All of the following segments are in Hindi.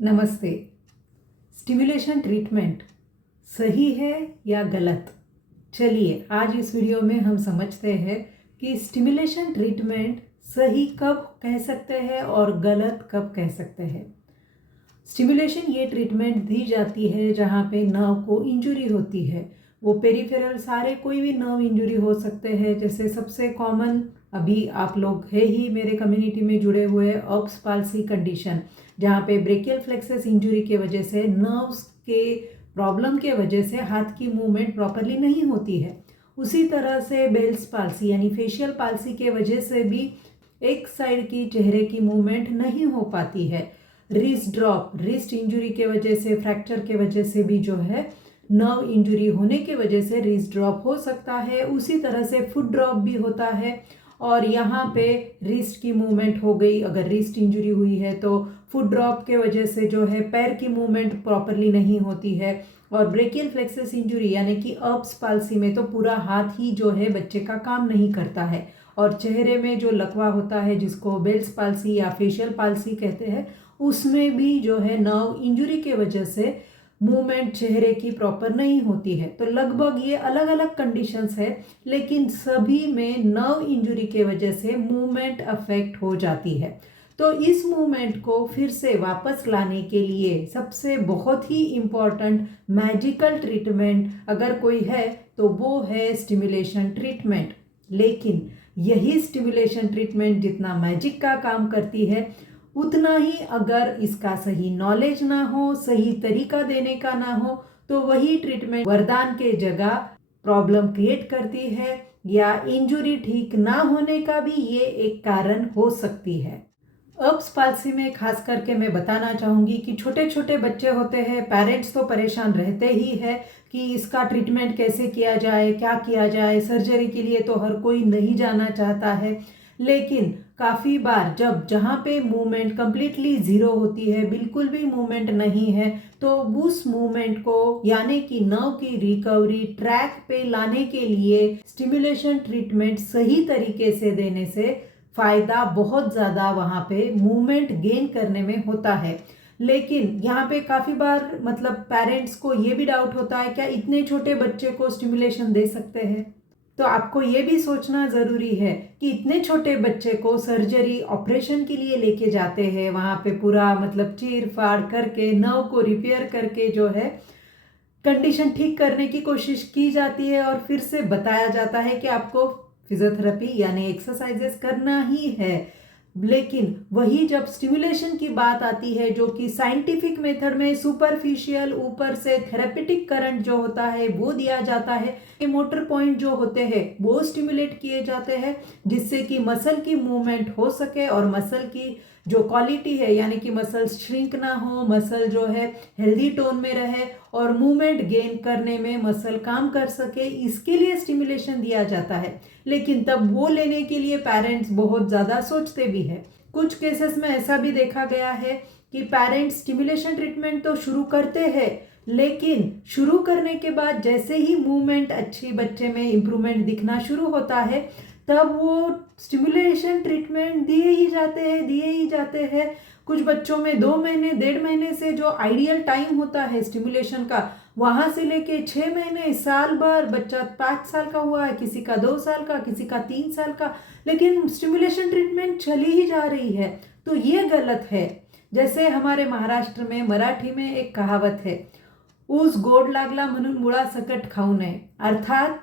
नमस्ते। स्टिमुलेशन ट्रीटमेंट सही है या गलत? चलिए आज इस वीडियो में हम समझते हैं कि स्टिमुलेशन ट्रीटमेंट सही कब कह सकते हैं और गलत कब कह सकते हैं। स्टिमुलेशन ये ट्रीटमेंट दी जाती है जहाँ पे नर्व को इंजुरी होती है। वो पेरिफेरल सारे कोई भी नर्व इंजुरी हो सकते हैं। जैसे सबसे कॉमन अभी आप लोग है ही मेरे कम्युनिटी में जुड़े हुए अर्ब्स पाल्सी कंडीशन, जहाँ पे ब्रेकियल फ्लेक्सस इंजुरी के वजह से नर्व्स के प्रॉब्लम के वजह से हाथ की मूवमेंट प्रॉपरली नहीं होती है। उसी तरह से बेल्स पाल्सी यानी फेशियल पाल्सी के वजह से भी एक साइड की चेहरे की मूवमेंट नहीं हो पाती है। रिस्ट ड्रॉप, रिस्ट इंजुरी के वजह से, फ्रैक्चर के वजह से भी जो है नर्व इंजुरी होने के वजह से रिस्ट ड्रॉप हो सकता है। उसी तरह से फुट ड्रॉप भी होता है और यहाँ पे रिस्ट की मूवमेंट हो गई। अगर रिस्ट इंजुरी हुई है तो फुट ड्रॉप के वजह से जो है पैर की मूवमेंट प्रॉपरली नहीं होती है। और ब्रेकियल फ्लेक्सस इंजुरी यानी कि अर्ब्स पाल्सी में तो पूरा हाथ ही जो है बच्चे का काम नहीं करता है। और चेहरे में जो लकवा होता है जिसको बेल्स पाल्सी या फेशियल पाल्सी कहते हैं, उसमें भी जो है नर्व इंजुरी के वजह से मूवमेंट चेहरे की प्रॉपर नहीं होती है। तो लगभग ये अलग अलग कंडीशंस है, लेकिन सभी में नर्व इंजुरी के वजह से मूवमेंट अफेक्ट हो जाती है। तो इस मूवमेंट को फिर से वापस लाने के लिए सबसे बहुत ही इम्पॉर्टेंट मैजिकल ट्रीटमेंट अगर कोई है तो वो है स्टिमुलेशन ट्रीटमेंट। लेकिन यही स्टिमुलेशन ट्रीटमेंट जितना मैजिक का काम करती है, उतना ही अगर इसका सही नॉलेज ना हो, सही तरीका देने का ना हो, तो वही ट्रीटमेंट वरदान के जगह प्रॉब्लम क्रिएट करती है या इंजुरी ठीक ना होने का भी ये एक कारण हो सकती है। अर्ब्स पाल्सी में खास करके मैं बताना चाहूँगी कि छोटे छोटे बच्चे होते हैं, पेरेंट्स तो परेशान रहते ही है कि इसका ट्रीटमेंट कैसे किया जाए, क्या किया जाए। सर्जरी के लिए तो हर कोई नहीं जाना चाहता है, लेकिन काफ़ी बार जहाँ पे मूवमेंट कम्प्लीटली ज़ीरो होती है, बिल्कुल भी मूवमेंट नहीं है, तो उस मूवमेंट को यानी कि नर्व की रिकवरी ट्रैक पे लाने के लिए स्टिमुलेशन ट्रीटमेंट सही तरीके से देने से फ़ायदा बहुत ज़्यादा वहाँ पे मूवमेंट गेन करने में होता है। लेकिन यहाँ पे काफ़ी बार मतलब पेरेंट्स को ये भी डाउट होता है क्या इतने छोटे बच्चे को स्टिमुलेशन दे सकते हैं। तो आपको ये भी सोचना ज़रूरी है कि इतने छोटे बच्चे को सर्जरी ऑपरेशन के लिए लेके जाते हैं, वहाँ पे पूरा मतलब चीर फाड़ करके नर्व को रिपेयर करके जो है कंडीशन ठीक करने की कोशिश की जाती है और फिर से बताया जाता है कि आपको फिजियोथेरेपी यानी एक्सरसाइजेस करना ही है। लेकिन वही जब स्टिमुलेशन की बात आती है, जो कि साइंटिफिक मेथड में सुपरफिशियल ऊपर से थेरेपेटिक करंट जो होता है वो दिया जाता है, मोटर पॉइंट जो होते हैं वो स्टिमुलेट किए जाते हैं जिससे कि मसल की मूवमेंट हो सके और मसल की जो क्वालिटी है यानी कि मसल श्रिंक ना हो, मसल जो है हेल्दी टोन में रहे और मूवमेंट गेन करने में मसल काम कर सके, इसके लिए स्टिमुलेशन दिया जाता है। लेकिन तब वो लेने के लिए पेरेंट्स बहुत ज़्यादा सोचते भी है। कुछ केसेस में ऐसा भी देखा गया है कि पेरेंट्स स्टिमुलेशन ट्रीटमेंट तो शुरू करते हैं, लेकिन शुरू करने के बाद जैसे ही मूवमेंट अच्छी बच्चे में इम्प्रूवमेंट दिखना शुरू होता है, तब वो स्टिमुलेशन ट्रीटमेंट दिए ही जाते हैं। कुछ बच्चों में 2 महीने 1.5 महीने से जो आइडियल टाइम होता है स्टिमुलेशन का, वहाँ से लेके 6 महीने साल भर, बच्चा 5 साल का हुआ है, किसी का 2 साल का, किसी का 3 साल का, लेकिन स्टिमुलेशन ट्रीटमेंट चली ही जा रही है। तो ये गलत है। जैसे हमारे महाराष्ट्र में मराठी में एक कहावत है, ऊस गोड लागला म्हणून मुळा सकट खाऊ नये। अर्थात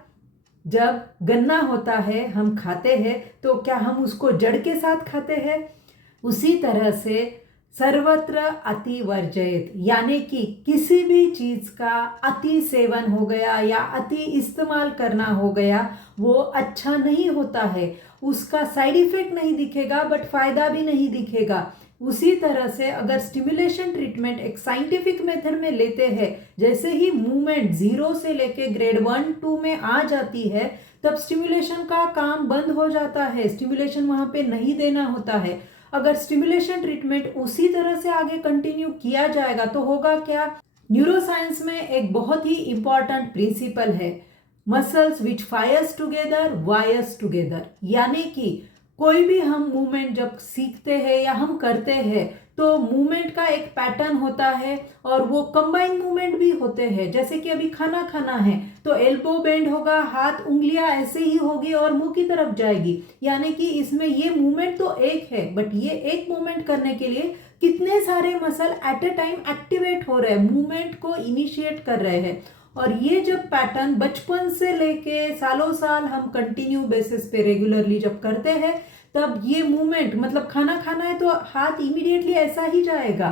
जब गन्ना होता है हम खाते हैं तो क्या हम उसको जड़ के साथ खाते हैं? उसी तरह से सर्वत्र अति वर्जयत, यानी कि किसी भी चीज़ का अति सेवन हो गया या अति इस्तेमाल करना हो गया, वो अच्छा नहीं होता है। उसका साइड इफेक्ट नहीं दिखेगा बट फ़ायदा भी नहीं दिखेगा। उसी तरह से अगर स्टिमुलेशन ट्रीटमेंट एक साइंटिफिक मेथड में लेते हैं, जैसे ही मूवमेंट 0 से लेके ग्रेड 1 2 में आ जाती है, तब स्टिमुलेशन का काम बंद हो जाता है। स्टिमुलेशन वहाँ पे नहीं देना होता है। अगर स्टिमुलेशन ट्रीटमेंट उसी तरह से आगे कंटिन्यू किया जाएगा तो होगा क्या? न्यूरोसाइंस में एक बहुत ही इंपॉर्टेंट प्रिंसिपल है, muscles which fires together wires together, यानी कि कोई भी हम मूवमेंट जब सीखते हैं या हम करते हैं तो मूवमेंट का एक पैटर्न होता है और वो कंबाइन मूवमेंट भी होते हैं। जैसे कि अभी खाना खाना है तो एल्बो बेंड होगा, हाथ उंगलियां ऐसे ही होगी और मुंह की तरफ जाएगी, यानी कि इसमें ये मूवमेंट तो एक है, बट ये एक मूवमेंट करने के लिए कितने सारे muscle at a time activate हो रहे हैं, मूवमेंट को इनिशिएट कर रहे हैं। और ये जब पैटर्न बचपन से लेके सालों साल हम कंटिन्यू बेसिस पे रेगुलरली जब करते हैं तब ये मूवमेंट, मतलब खाना खाना है तो हाथ इमीडिएटली ऐसा ही जाएगा,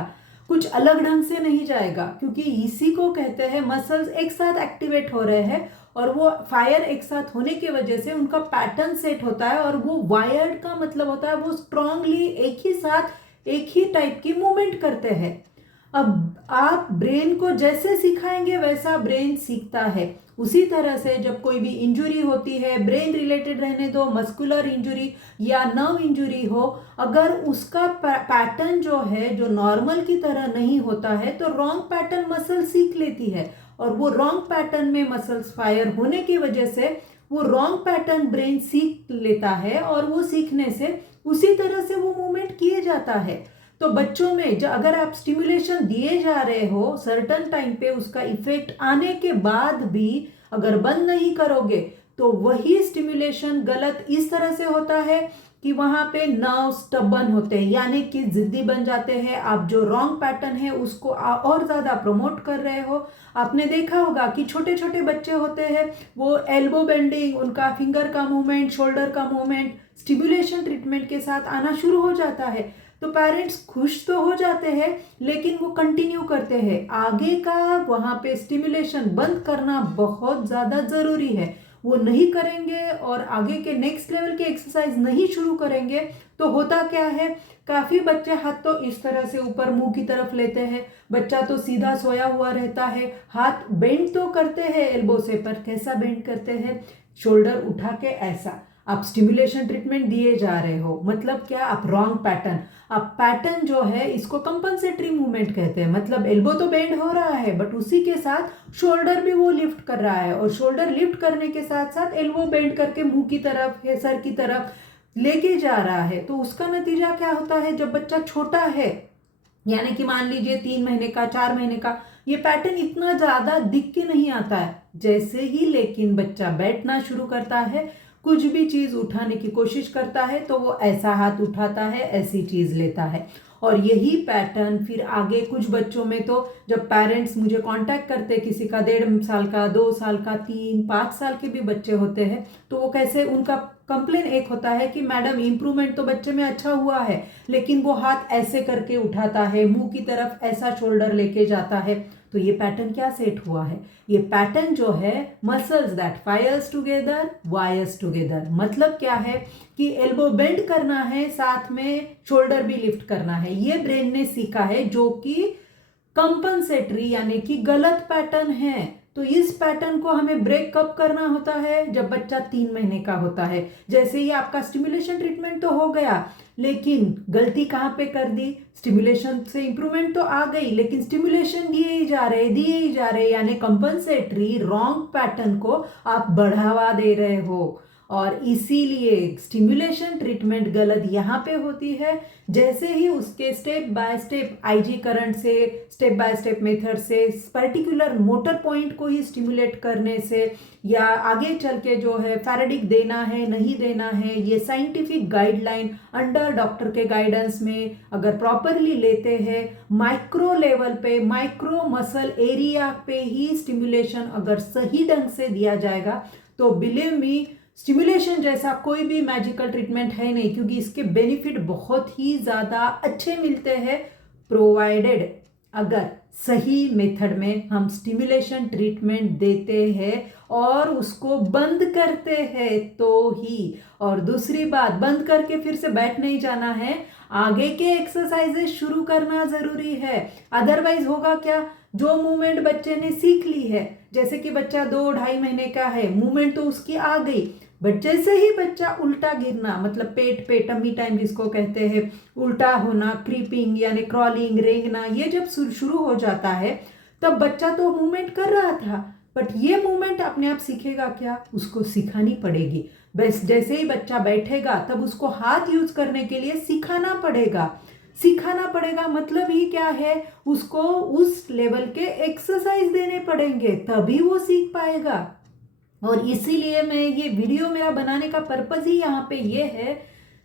कुछ अलग ढंग से नहीं जाएगा, क्योंकि इसी को कहते हैं मसल्स एक साथ एक्टिवेट हो रहे हैं और वो फायर एक साथ होने की वजह से उनका पैटर्न सेट होता है। और वो वायर्ड का मतलब होता है वो स्ट्रांगली एक ही साथ एक ही टाइप की मूवमेंट करते हैं। अब आप ब्रेन को जैसे सिखाएंगे वैसा ब्रेन सीखता है। उसी तरह से जब कोई भी इंजुरी होती है, ब्रेन रिलेटेड रहने दो, मस्कुलर इंजुरी या नर्व इंजुरी हो, अगर उसका पैटर्न जो है जो नॉर्मल की तरह नहीं होता है तो रॉन्ग पैटर्न मसल सीख लेती है और वो रॉन्ग पैटर्न में मसल्स फायर होने की वजह से वो रॉन्ग पैटर्न ब्रेन सीख लेता है और वो सीखने से उसी तरह से वो मूवमेंट किए जाता है। तो बच्चों में जो अगर आप स्टिमुलेशन दिए जा रहे हो सर्टन टाइम पे, उसका इफेक्ट आने के बाद भी अगर बंद नहीं करोगे तो वही स्टिमुलेशन गलत इस तरह से होता है कि वहां पे नर्व स्टबन होते हैं, यानी कि जिद्दी बन जाते हैं। आप जो रॉन्ग पैटर्न है उसको और ज्यादा प्रमोट कर रहे हो। आपने देखा होगा कि छोटे छोटे बच्चे होते हैं वो एल्बो बेंडिंग, उनका फिंगर का मूवमेंट, शोल्डर का मूवमेंट स्टिमुलेशन ट्रीटमेंट के साथ आना शुरू हो जाता है। तो पेरेंट्स खुश तो हो जाते हैं लेकिन वो कंटिन्यू करते हैं। आगे का वहां पे स्टिमुलेशन बंद करना बहुत ज्यादा जरूरी है। वो नहीं करेंगे और आगे के नेक्स्ट लेवल के एक्सरसाइज नहीं शुरू करेंगे तो होता क्या है, काफी बच्चे हाथ तो इस तरह से ऊपर मुंह की तरफ लेते हैं, बच्चा तो सीधा सोया हुआ रहता है, हाथ बेंड तो करते हैं एल्बो से, पर कैसा बेंड करते हैं, शोल्डर उठा के ऐसा। आप स्टिमुलेशन ट्रीटमेंट दिए जा रहे हो, मतलब क्या, आप रॉन्ग पैटर्न, आप पैटर्न जो है इसको कंपनसेटरी मूवमेंट कहते हैं। मतलब एल्बो तो बेंड हो रहा है बट उसी के साथ शोल्डर भी वो लिफ्ट कर रहा है और शोल्डर लिफ्ट करने के साथ साथ एल्बो बेंड करके मुंह की तरफ या सर की तरफ लेके जा रहा है। तो उसका नतीजा क्या होता है, जब बच्चा छोटा है, यानी कि मान लीजिए 3 महीने का, 4 महीने का, ये पैटर्न इतना ज्यादा दिख के नहीं आता है। जैसे ही लेकिन बच्चा बैठना शुरू करता है, कुछ भी चीज उठाने की कोशिश करता है तो वो ऐसा हाथ उठाता है, ऐसी चीज लेता है। और यही पैटर्न फिर आगे कुछ बच्चों में तो जब पेरेंट्स मुझे कांटेक्ट करते, किसी का 1.5 साल का, 2 साल का, 3-5 साल के भी बच्चे होते हैं, तो वो कैसे, उनका कंप्लेन एक होता है कि मैडम इंप्रूवमेंट तो बच्चे में अच्छा हुआ है लेकिन वो हाथ ऐसे करके उठाता है, मुंह की तरफ ऐसा शोल्डर लेके जाता है। तो ये पैटर्न क्या सेट हुआ है, ये पैटर्न जो है muscles that fires together wires together. मतलब क्या है कि एल्बो बेंड करना है, साथ में शोल्डर भी लिफ्ट करना है, ये ब्रेन ने सीखा है, जो कि कंपनसेटरी यानी कि गलत पैटर्न है। तो इस पैटर्न को हमें ब्रेक कब करना होता है, जब बच्चा 3 महीने का होता है। जैसे ही आपका स्टिमुलेशन ट्रीटमेंट तो हो गया, लेकिन गलती कहाँ पे कर दी, स्टिमुलेशन से इंप्रूवमेंट तो आ गई लेकिन स्टिमुलेशन दिए ही जा रहे, यानी कंपनसेटरी रॉन्ग पैटर्न को आप बढ़ावा दे रहे हो। और इसीलिए स्टिमुलेशन ट्रीटमेंट गलत यहाँ पे होती है। जैसे ही उसके step by step IG current से, स्टेप बाय स्टेप मेथड से, पर्टिकुलर मोटर पॉइंट को ही स्टिमुलेट करने से, या आगे चल के जो है फैराडिक देना है नहीं देना है, ये साइंटिफिक गाइडलाइन अंडर डॉक्टर के गाइडेंस में अगर प्रॉपरली लेते हैं, माइक्रो लेवल पे, माइक्रो मसल एरिया पे ही स्टिमुलेशन अगर सही ढंग से दिया जाएगा तो बिलीव मी, स्टिमुलेशन जैसा कोई भी मैजिकल ट्रीटमेंट है नहीं, क्योंकि इसके बेनिफिट बहुत ही ज़्यादा अच्छे मिलते हैं, प्रोवाइडेड अगर सही मेथड में हम स्टिमुलेशन ट्रीटमेंट देते हैं और उसको बंद करते हैं तो ही। और दूसरी बात, बंद करके फिर से बैठ नहीं जाना है, आगे के एक्सरसाइजेस शुरू करना ज़रूरी है। अदरवाइज होगा क्या, जो मूवमेंट बच्चे ने सीख ली है, जैसे कि बच्चा 2-2.5 महीने का है, मूवमेंट तो उसकी आ गई, बट जैसे ही बच्चा उल्टा गिरना, मतलब पेट पे, टमी टाइम जिसको कहते हैं, उल्टा होना, क्रीपिंग यानी क्रॉलिंग, रेंगना, ये जब शुरू हो जाता है तब बच्चा तो मूवमेंट कर रहा था, बट ये मूवमेंट अपने आप सीखेगा क्या, उसको सिखानी पड़ेगी। बस जैसे ही बच्चा बैठेगा तब उसको हाथ यूज करने के लिए सिखाना पड़ेगा। सिखाना पड़ेगा मतलब ही क्या है, उसको उस लेवल के एक्सरसाइज देने पड़ेंगे तभी वो सीख पाएगा। और इसीलिए मैं ये वीडियो मेरा बनाने का पर्पज ही यहाँ पे ये है,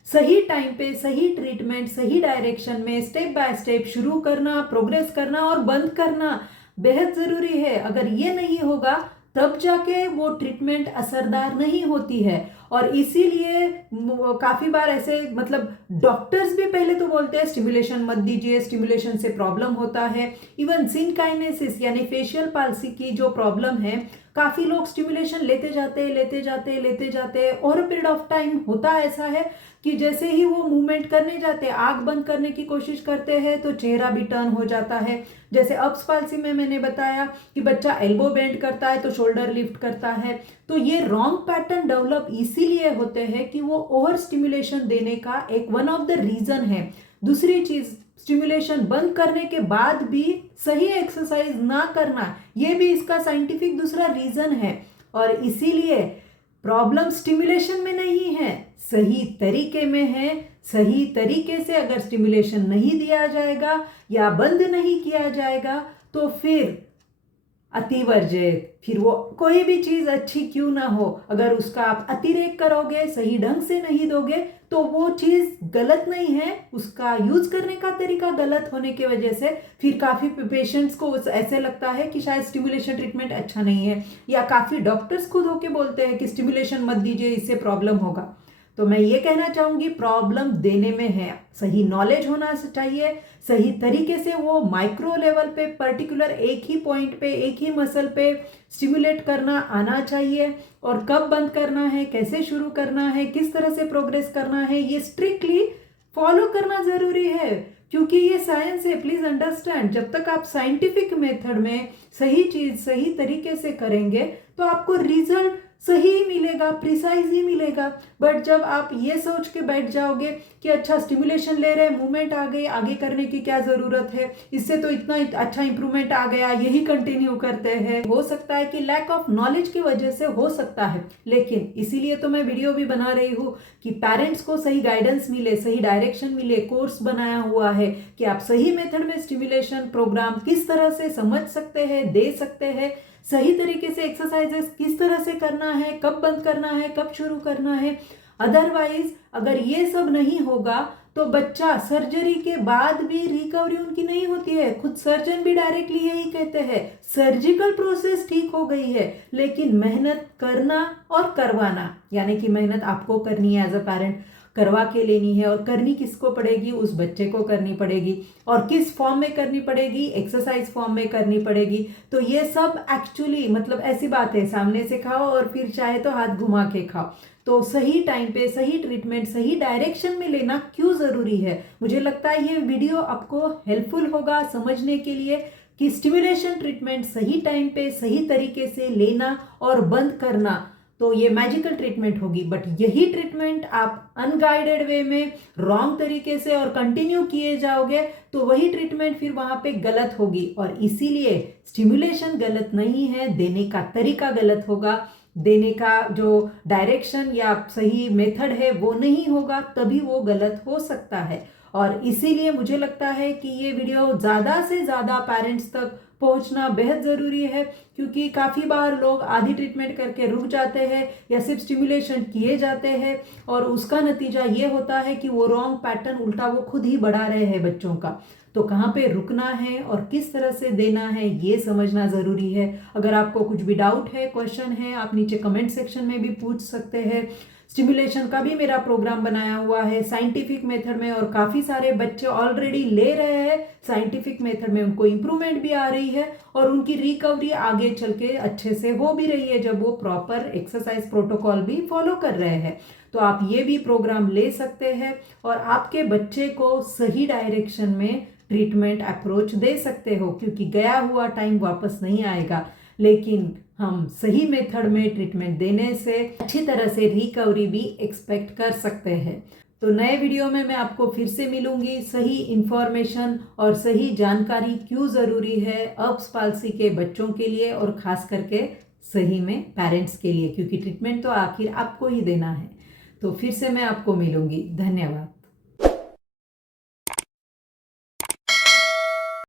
सही टाइम पे सही ट्रीटमेंट सही डायरेक्शन में स्टेप बाय स्टेप शुरू करना, प्रोग्रेस करना और बंद करना बेहद जरूरी है। अगर ये नहीं होगा तब जाके वो ट्रीटमेंट असरदार नहीं होती है। और इसीलिए काफी बार ऐसे मतलब डॉक्टर्स भी पहले तो बोलते हैं स्टिमुलेशन मत दीजिए, स्टिमुलेशन से प्रॉब्लम होता है। इवन सिनकाइनेसिस यानी फेशियल पाल्सी की जो प्रॉब्लम है, काफी लोग स्टिमुलेशन लेते जाते और पीरियड ऑफ टाइम होता ऐसा है कि जैसे ही वो मूवमेंट करने जाते हैं, आंख बंद करने की कोशिश करते हैं तो चेहरा भी टर्न हो जाता है। जैसे अब्स पाल्सी में मैंने बताया कि बच्चा एल्बो बेंड करता है तो शोल्डर लिफ्ट करता है। तो ये रॉन्ग पैटर्न डेवलप इसीलिए होते हैं कि वो ओवर स्टिमुलेशन देने का एक वन ऑफ द रीजन है। दूसरी चीज, स्टिमुलेशन बंद करने के बाद भी सही एक्सरसाइज ना करना, ये भी इसका साइंटिफिक दूसरा रीजन है। और इसीलिए प्रॉब्लम स्टिमुलेशन में नहीं है, सही तरीके में है। सही तरीके से अगर स्टिमुलेशन नहीं दिया जाएगा या बंद नहीं किया जाएगा तो फिर अतिवर्जित, फिर वो कोई भी चीज अच्छी क्यों ना हो, अगर उसका आप अतिरेक करोगे, सही ढंग से नहीं दोगे तो वो चीज गलत नहीं है, उसका यूज करने का तरीका गलत होने की वजह से फिर काफी पेशेंट्स को ऐसे लगता है कि शायद स्टिमुलेशन ट्रीटमेंट अच्छा नहीं है, या काफी डॉक्टर्स खुद होके बोलते हैं कि स्टिमुलेशन मत दीजिए, इससे प्रॉब्लम होगा। तो मैं ये कहना चाहूंगी प्रॉब्लम देने में है, सही नॉलेज होना चाहिए, सही तरीके से वो माइक्रो लेवल पे पर्टिकुलर एक ही पॉइंट पे एक ही मसल पे स्टिमुलेट करना आना चाहिए। और कब बंद करना है, कैसे शुरू करना है, किस तरह से प्रोग्रेस करना है, ये स्ट्रिक्टली फॉलो करना जरूरी है, क्योंकि ये साइंस है। प्लीज अंडरस्टैंड, जब तक आप साइंटिफिक मेथड में सही चीज सही तरीके से करेंगे तो आपको रिजल्ट सही ही मिलेगा, प्रिसाइज ही मिलेगा। बट जब आप ये सोच के बैठ जाओगे कि अच्छा स्टिमुलेशन ले रहे हैं, मूवमेंट आ गई, आगे करने की क्या जरूरत है, इससे तो इतना अच्छा इंप्रूवमेंट आ गया, यही कंटिन्यू करते हैं, हो सकता है कि लैक ऑफ नॉलेज की वजह से हो सकता है। लेकिन इसीलिए तो मैं वीडियो भी बना रही हूँ कि पेरेंट्स को सही गाइडेंस मिले, सही डायरेक्शन मिले। कोर्स बनाया हुआ है कि आप सही मेथड में स्टिमुलेशन प्रोग्राम किस तरह से समझ सकते हैं, दे सकते हैं, सही तरीके से एक्सरसाइजेस किस तरह से करना है, कब बंद करना है, कब शुरू करना है। अदरवाइज अगर ये सब नहीं होगा तो बच्चा सर्जरी के बाद भी रिकवरी उनकी नहीं होती है। खुद सर्जन भी डायरेक्टली यही कहते हैं, सर्जिकल प्रोसेस ठीक हो गई है, लेकिन मेहनत करना और करवाना, यानी कि मेहनत आपको करनी है एज अ पेरेंट, करवा के लेनी है। और करनी किसको पड़ेगी, उस बच्चे को करनी पड़ेगी। और किस फॉर्म में करनी पड़ेगी, एक्सरसाइज फॉर्म में करनी पड़ेगी। तो ये सब एक्चुअली मतलब ऐसी बात है, सामने से खाओ और फिर चाहे तो हाथ घुमा के खाओ। तो सही टाइम पे सही ट्रीटमेंट सही डायरेक्शन में लेना क्यों जरूरी है, मुझे लगता है ये वीडियो आपको हेल्पफुल होगा समझने के लिए कि स्टिमुलेशन ट्रीटमेंट सही टाइम पे सही तरीके से लेना और बंद करना तो ये मैजिकल ट्रीटमेंट होगी। बट यही ट्रीटमेंट आप अनगाइडेड वे में रॉन्ग तरीके से और कंटिन्यू किए जाओगे तो वही ट्रीटमेंट फिर वहां पे गलत होगी। और इसीलिए स्टिमुलेशन गलत नहीं है, देने का तरीका गलत होगा, देने का जो डायरेक्शन या सही मेथड है वो नहीं होगा, तभी वो गलत हो सकता है। और इसीलिए मुझे लगता है कि ये वीडियो ज़्यादा से ज़्यादा पेरेंट्स तक पहुंचना बेहद ज़रूरी है, क्योंकि काफ़ी बार लोग आधी ट्रीटमेंट करके रुक जाते हैं या सिर्फ स्टिमुलेशन किए जाते हैं और उसका नतीजा ये होता है कि वो रॉन्ग पैटर्न उल्टा वो खुद ही बढ़ा रहे हैं बच्चों का। तो कहाँ पे रुकना है और किस तरह से देना है ये समझना ज़रूरी है। अगर आपको कुछ भी डाउट है, क्वेश्चन है, आप नीचे कमेंट सेक्शन में भी पूछ सकते हैं। स्टिमुलेशन का भी मेरा प्रोग्राम बनाया हुआ है साइंटिफिक मेथड में और काफ़ी सारे बच्चे ऑलरेडी ले रहे हैं साइंटिफिक मेथड में, उनको इम्प्रूवमेंट भी आ रही है और उनकी रिकवरी आगे चल के अच्छे से हो भी रही है जब वो प्रॉपर एक्सरसाइज प्रोटोकॉल भी फॉलो कर रहे हैं। तो आप ये भी प्रोग्राम ले सकते हैं और आपके बच्चे को सही डायरेक्शन में ट्रीटमेंट अप्रोच दे सकते हो, क्योंकि गया हुआ टाइम वापस नहीं आएगा। लेकिन हम सही मेथड में ट्रीटमेंट देने से अच्छी तरह से रिकवरी भी एक्सपेक्ट कर सकते हैं। तो नए वीडियो में मैं आपको फिर से मिलूंगी सही इंफॉर्मेशन और सही जानकारी क्यों ज़रूरी है अब्स पाल्सी के बच्चों के लिए और ख़ास करके सही में पेरेंट्स के लिए, क्योंकि ट्रीटमेंट तो आखिर आपको ही देना है। तो फिर से मैं आपको मिलूंगी। धन्यवाद।